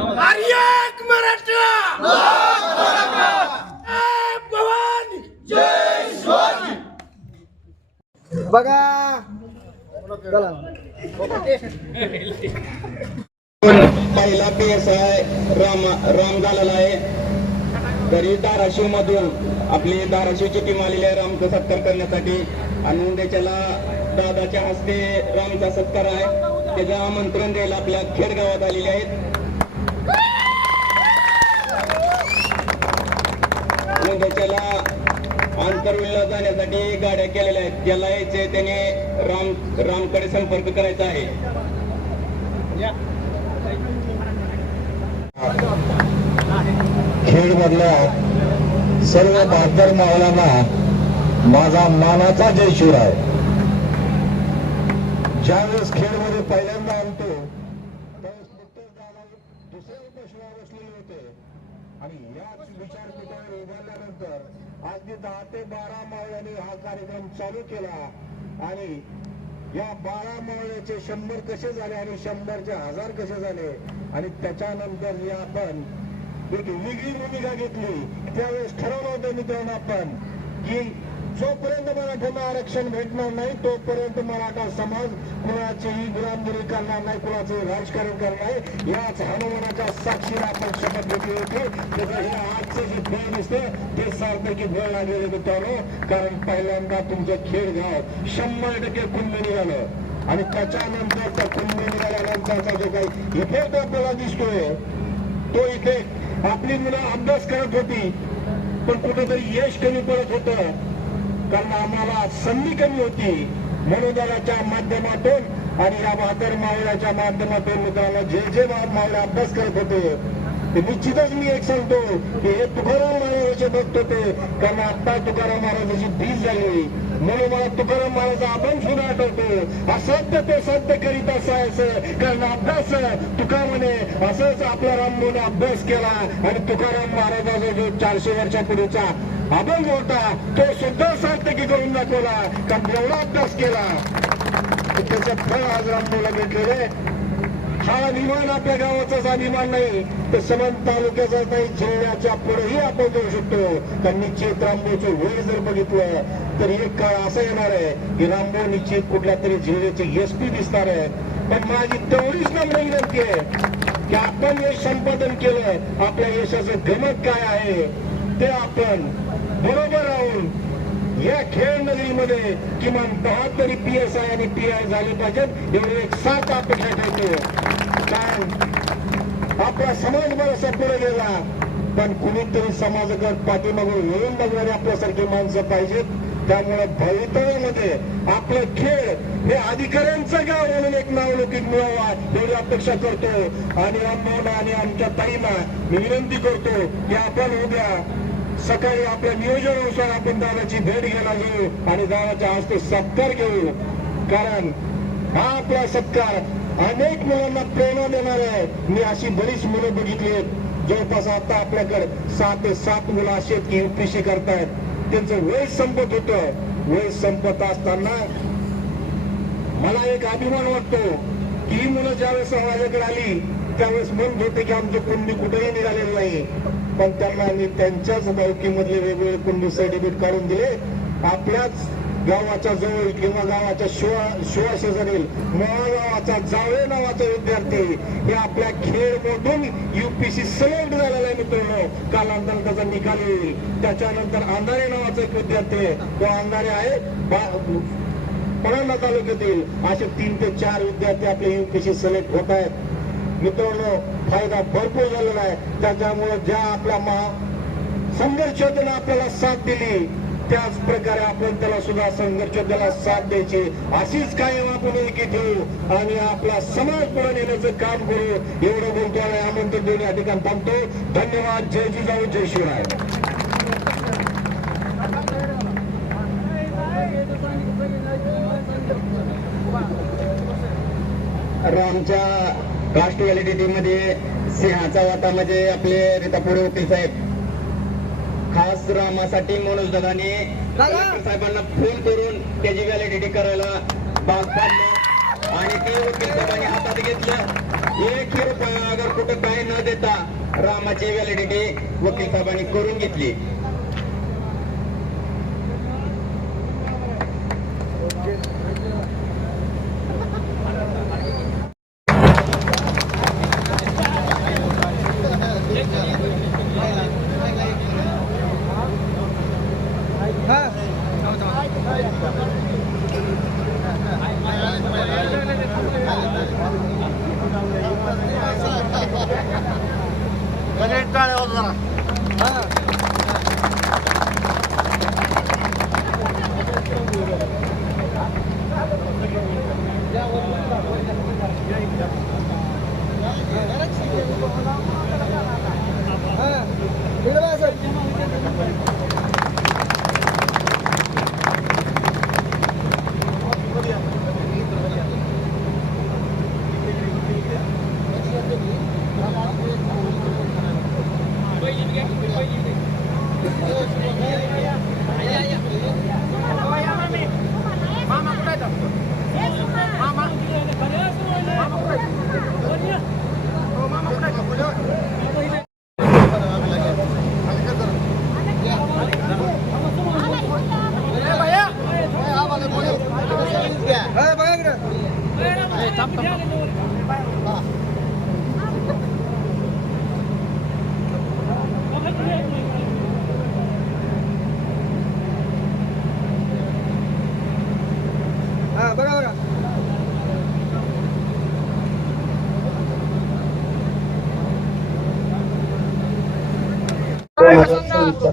आर्यक मराठा भवानी जय शिवाजी. बघा चला पहिला PSI राम झालेला आहे. तरी धाराशिव मधून आपली धाराशिवची टीम आलेली आहे रामचा सत्कार करण्यासाठी. आणि उद्याच्याला दादाच्या हस्ते रामचा सत्कार आहे. त्याचं आमंत्रण द्यायला आपल्या खेड गावात आलेले आहेत. उद्याच्याला आंतरविल्ला जाण्यासाठी गाड्या केलेल्या आहेत. ज्याला यायचे त्याने रामकडे संपर्क करायचा आहे. खेड मधल्या सर्व बहादर मावळ्यांना माझा मानाचा जय शिवराय. ज्यावेळेस खेडमध्ये पहिल्यांदा आणतो त्यावेळेस नुकतेच दादा दुसऱ्या उपोषणावर बसलेले होते आणि याच विचारपीठावर उभारल्यानंतर आज 10 ते 12 मावळ्यांनी हा कार्यक्रम चालू केला. आणि या 12 मावळ्याचे 100 कसे झाले आणि 100चे 1000 कसे झाले. आणि त्याच्यानंतर जे आपण एक वेगळी भूमिका घेतली त्यावेळेस ठरवलं होतं मित्रांनो आपण की जोपर्यंत मराठ्यांना आरक्षण भेटणार नाही तोपर्यंत मराठा समाज कुणाचीही गुलामगिरी करणार नाही, कुणाचंही राजकारण करणार नाही. याच हनुमानाच्या साक्षीला आपण शपथ घेतली होती. त्याचं हे आजचं जे फळ दिसतं ते सार्थकी फळ लागलेले मित्रांनो. कारण पहिल्यांदा तुमचं खेडगाव 100% कुंभ निघालं आणि त्याच्यानंतर त्या कुंभ निघाल्यानंतरचा जो काही इफेक्ट आपल्याला दिसतोय तो इफेक्ट आपली मुलं अभ्यास करत होती पण कुठेतरी यश कमी पडत होतं. कारण आम्हाला संधी कमी होती. मनोदलाच्या माध्यमातून आणि या बहादर मावळ्याच्या माध्यमातून मित्रांनो जे मावळे अभ्यास करत होते ते निश्चितच मी एक सांगतो की हे तुकाराम महाराजांचे भक्त होते. कारण आता तुकाराम महाराजांची भीज झाली म्हणून मला तुकाराम महाराजा अभंग सुद्धा आठवतो. असत्य ते सत्य करीत असायचं कारण अभ्यास तुका म्हणे असंच आपला रामभाऊने अभ्यास केला. आणि तुकाराम महाराजाचा जो 400 वर्षापूर्वीचा अभंग होता तो सुद्धा सार्थकी करून दाखवला. कारण एवढा अभ्यास केला त्याचं फळ आज रामभाऊला भेटलेले. हा अभिमान आपल्या गावाचाच अभिमान नाही तर समन तालुक्याचा नाही, जिल्ह्याच्या पुढेही आपण जाऊ शकतो. कारण निश्चित रामभाऊचं वय जर बघितलं तर एक काळ असा येणार आहे की रामभाऊ निश्चित कुठल्या तरी जिल्ह्याचे SP दिसणार आहे. पण माझी तेवढीच नम्र विनंती आहे की आपण यश संपादन केलं. आपल्या यशाचं गमत काय आहे ते आपण बरोबर राहून या खेळ नगरीमध्ये किमान 10 तरी PSI आणि PI झाले पाहिजेत एवढी एक साथ अपेक्षा ठेवतो. कारण आपला समाज बराचसा पुढे गेला पण कुणीतरी समाजाकडे पाठीमागून येऊन बघणारे आपल्यासारखी माणसं पाहिजेत. त्यामुळे भवितव्यामध्ये आपलं खेळ हे अधिकाऱ्यांचं गाव म्हणून एक नावलौकिक मिळावा एवढी अपेक्षा करतो. आणि रामभाऊला आणि आमच्या ताईंना मी विनंती करतो की आपण उद्या सकाळी आपल्या नियोजनानुसार आपण दादाची भेट घ्यायला घेऊ आणि दादाच्या हस्ते सत्कार घेऊ. कारण हा आपला सत्कार अनेक मुलांना प्रेरणा देणार आहे. मी अशी बरीच मुलं बघितली आहेत. जवळपास आता आपल्याकडे 6 ते 7 मुलं अशी आहेत की UPSC करतायत. त्यांचं वय संपत होतं. वय संपत असताना मला एक अभिमान वाटतो की ही मुलं ज्यावेळेस माझ्याकडे आली त्यावेळेस म्हणत होते की आमचं कुंडी कुठेही निघालेलं नाही. पण त्यांना मी त्यांच्याच गावकीमधले वेगवेगळे कुंडी सर्टिफिकेट काढून दिले. आपल्याच गावाच्या जवळ किंवा गावाच्या शिवा शेजारील मोळा गावाचा जावळे नावाचा विद्यार्थी हे आपल्या खेळमधून UPSC सिलेक्ट झालेला आहे मित्रांनो. कालांतर त्याचा निकाल येईल. त्याच्यानंतर अंधारे नावाचा एक विद्यार्थी तो अंधारे आहे परांडा तालुक्यातील. असे 3 ते 4 विद्यार्थी आपले UPSC सिलेक्ट होत आहेत. मित्रांनो फायदा भरपूर झालेला आहे. त्याच्यामुळे ज्या आपल्या संघर्ष योद्ध्याने आपल्याला साथ दिली त्याच प्रकारे आपण त्याला सुद्धा संघर्ष योद्ध्याला साथ द्यायची अशीच कायम आपण एकी ठेवू आणि आपला समाज पुढे नेण्याचं काम करू. एवढं बोलतो आणि आमंत्रण देऊन या ठिकाणी थांबतो. धन्यवाद. जय जिजाऊ जय शिवराय. रामच्या कास्ट व्हॅलिडिटी मध्ये सिंहाचा वाटा म्हणजे आपले रीतापुरे वकील साहेब खास रामासाठी मनोज दादाने साहेबांना फोन करून त्याची व्हॅलिडिटी करायला भाग पाडलं आणि ते वकील साहेबांनी हातात घेतलं. 1 रुपया अगर कुठं काय रुपये न देता रामाची व्हॅलिडिटी वकील साहेबांनी करून घेतली.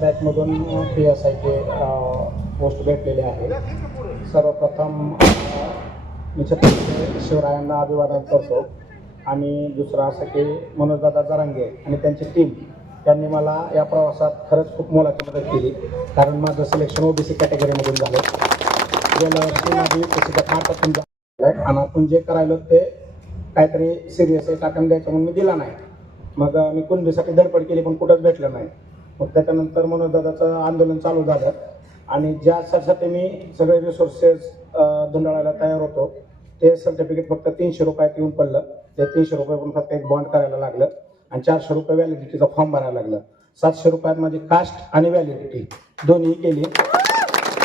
बॅचमधून PSI चे पोस्ट भेटलेले आहे. सर्वप्रथम मी छत्रपती शिवरायांना अभिवादन करतो आणि दुसरं असं की मनोजदादा जरांगे आणि त्यांची टीम त्यांनी मला या प्रवासात खरंच खूप मोलाची मदत केली. कारण माझं सिलेक्शन OBC कॅटेगरीमधून झालं. गेल्या वर्षी माझी UPSCच्या खात्यातून झालं आणि आपण जे करायला ते काहीतरी सिरियस एक अटेम्प्ट द्यायचं म्हणून मी दिला नाही. मग मी कुणबीसाठी धडपड केली पण कुठंच भेटलं नाही. मग त्याच्यानंतर मनोजदादाचं आंदोलन चालू झालं आणि ज्यासाठी मी सगळे रिसोर्सेस धुंडाळायला तयार होतो ते सर्टिफिकेट फक्त 300 रुपयात येऊन पडलं. ते 300 रुपये पण फक्त एक बॉन्ड करायला लागलं आणि 400 रुपये व्हॅलिडिटीचा फॉर्म भरायला लागलं. 700 रुपयात माझी कास्ट आणि व्हॅलिडिटी दोन्ही केली.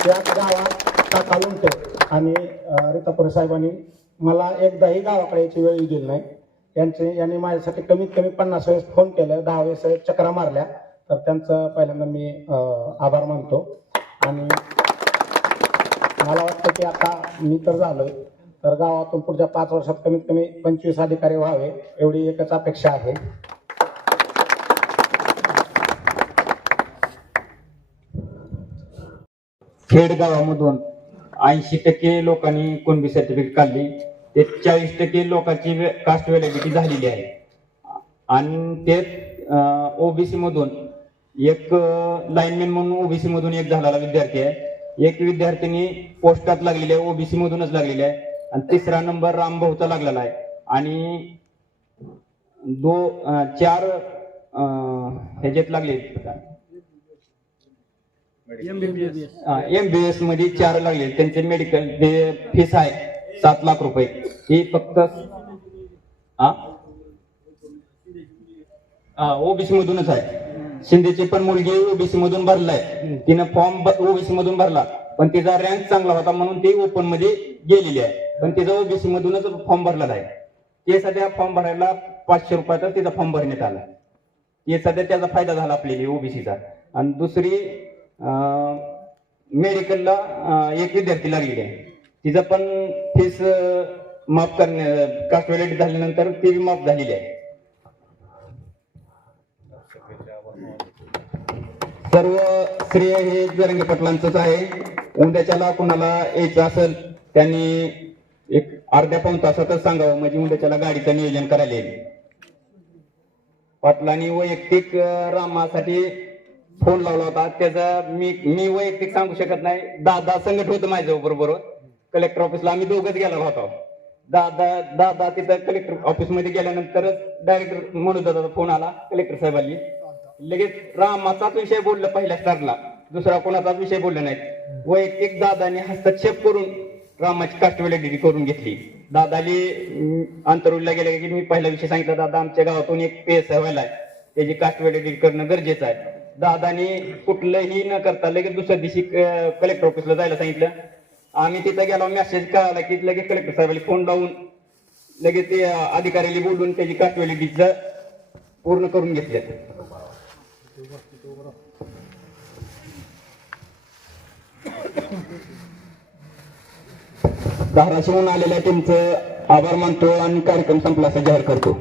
त्याच गावात काका लोंटे आणि रीतापुरे साहेबांनी मला एकदाही गावाकडे याची वेळ दिली नाही. यांनी माझ्यासाठी कमीत कमी 50 वेळेस फोन केलं, 10 वेळेस चक्रा मारल्या. तर त्यांचं पहिल्यांदा मी आभार मानतो. आणि मला वाटतं की आता मी तर झालोय तर गावातून पुढच्या 5 वर्षात कमीत कमी 25 अधिकारी व्हावे एवढी एकच अपेक्षा आहे. खेड गावामधून 80% लोकांनी कुणबी सर्टिफिकेट काढली. ते 40% लोकांची कास्ट व्हॅलिडिटी झालेली आहे. आणि ते OBC मधून एक लाईनमॅन म्हणून OBC मधून एक झालेला विद्यार्थी आहे. एक विद्यार्थिनी पोस्टात लागलेली आहे, OBC मधूनच लागलेली आहे. आणि 3रा नंबर रामभाऊचा लागलेला आहे. आणि 4 ह्याच्यात लागले MBBS मध्ये 4 लागले. त्यांचे मेडिकल फीस आहे 7 लाख रुपये. ही फक्त OBC मधूनच आहे. शिंदेची पण मुलगी OBC मधून भरलाय. तिनं फॉर्म OBC मधून भरला पण तिचा रँक चांगला होता म्हणून ती ओपन मध्ये गेलेली आहे. पण तिचा OBC मधूनच फॉर्म भरलेला आहे. ते सध्या फॉर्म भरायला 500 रुपयाचा तिचा फॉर्म भरण्यात आला. ते सध्या त्याचा फायदा झाला आपल्याला OBCचा. आणि दुसरी मेडिकलला एक विद्यार्थी लागलेली आहे. तिचं पण फीस माफ करण्या कास्ट व्हॅलिडिटी झाल्यानंतर ती माफ झालेली आहे. सर्व श्रेय हे जरांगे पाटलांचंच आहे. उद्याच्याला कुणाला यायचं असेल त्यांनी एक अर्ध्या पाऊण तासातच सांगावं म्हणजे उद्याच्याला गाडीचं नियोजन करायला येईल. पाटलांनी वैयक्तिक रामासाठी फोन लावला होता. त्याचा मी वैयक्तिक सांगू शकत नाही. दादा संगत होतं माझ्या बरोबर कलेक्टर ऑफिसला. आम्ही दोघंच गेलो होतो. दादा तिथं कलेक्टर ऑफिस मध्ये गेल्यानंतरच डायरेक्टर मनोजदादाचा फोन आला कलेक्टर साहेबांनी. लगेच रामाचाच विषय बोललं पहिल्या स्टारला, दुसरा कोणाचाच विषय बोलला नाही. वैयक्तिक दादाने हस्तक्षेप करून रामाची कास्ट व्हॅलिडिटी करून घेतली. दादाली अंतरुळला गेले की मी पहिला विषय सांगितला, दादा आमच्या गावातून एक PSI व्हायला आहे, त्याची कास्ट व्हॅलिडिटी करणं गरजेचं आहे. दादानी कुठलंही न करता लगेच दुसऱ्या दिवशी कलेक्टर ऑफिसला जायला सांगितलं. आम्ही तिथं गेलो, मेसेज कळाला की लगेच कलेक्टर साहेबांनी फोन लावून लगेच ते अधिकाऱ्याला बोलून त्याची कास्ट व्हॅलिडिटीचं पूर्ण करून घेतले. धाराशिवहून आलेल्या टीमचं आभार मानतो आणि कार्यक्रम संपला असं जाहीर करतो.